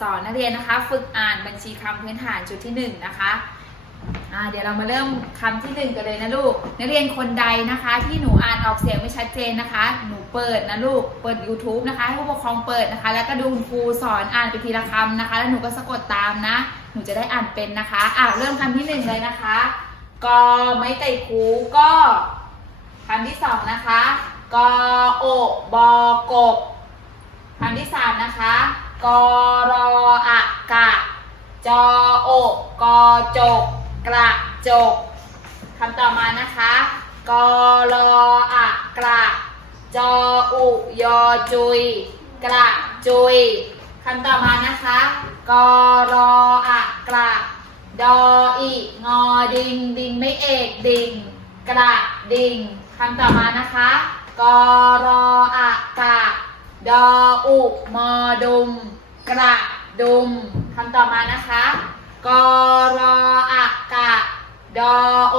สอนนักเรียนนะคะ ฝึกอ่านบัญชีคำพื้นฐานชุดที่หนึ่งนะคะเดี๋ยวเรามาเริ่มคำที่หนึ่งกันเลยนะลูก นักเรียนคนใดนะคะ ที่หนูอ่านออกเสียงไม่ชัดเจนนะคะ หนูเปิดนะลูก เปิด YouTube นะคะให้ผู้ปกครองเปิดนะคะ แล้วก็ดูครูสอนอ่านไปทีละคำนะคะ แล้วหนูก็สะกดตามนะ หนูจะได้อ่านเป็นนะคะอะเริ่มคำที่หนึ่งเลยนะคะกอไม่ไต่คูก็คำที่สองนะคะกอโอะบอกบคำที่สามนะคะ กอรออะกะ จอโอกกอจก กระจกคำต่อมานะคะ กอรออะกระ จออุยอจุย กระจุยคำต่อมานะคะ กอรออะกระ ดออีงอดิง ดิงไม่เอกดิ่งกระดิ่งคำต่อมานะคะ กอรอ ดออุมอดุมกระดุมคำต่อมานะคะกอรออะกะ ดอโอ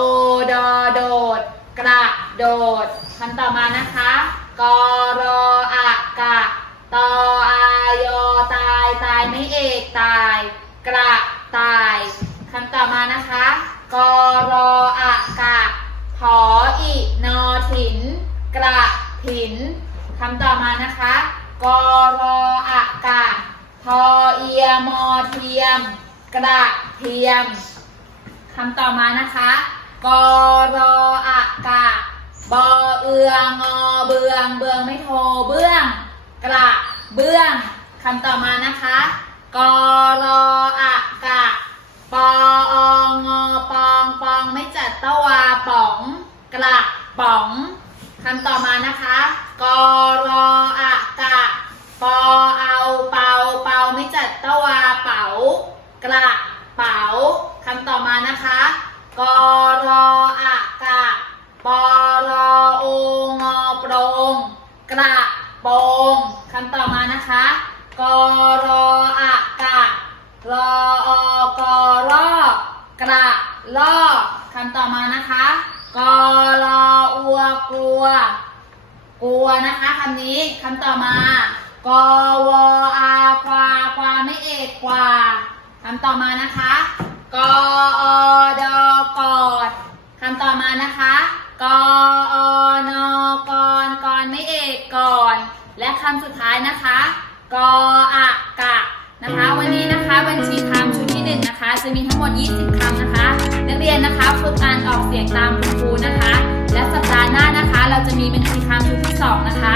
ดอโดด กระโดดคำต่อมานะคะกอรออะกะ ตออายอตายตายไม่เอกตาย กระตายคำต่อมานะคะกอรออะกะผออีนอถิน กระถิน คำต่อมานะคะกอรออะกะทอเอียมอเทียม กระเทียมคำต่อมานะคะกอรออะกะบอเอืองอเบือง เบืองไม่โทเบื้อง กระเบื้องคำต่อมานะคะกอรออะกะปอองอปอง ปองไม่จัดตะวาป๋อง กระป๋อง คำต่อมานะคะกอรออะกะปอเอาเปาเปาไม่จัดตะวาเป๋ากระเป๋าคำต่อมานะคะกอรออะกะปอรอโองอโปรงกระโปรงคำต่อมานะคะกอรออะกะรออกอรอกระลอคำต่อมานะคะ กอรออัวกลัว กลัวนะคะคำนี้คำต่อมากอวอาควาควาไม่เอกกว่าคำต่อมานะคะกออดอกอดคำต่อมานะคะกออนอกรกรไม่เอกก่อน และคำสุดท้ายนะคะกออะกะนะคะ วันนี้นะคะบัญชีคำชุดที่หนึ่งนะคะ จะมีทั้งหมด 20คำนะคะนักเรียนนะคะ มีเป็นคีย์คามชุดที่2นะคะ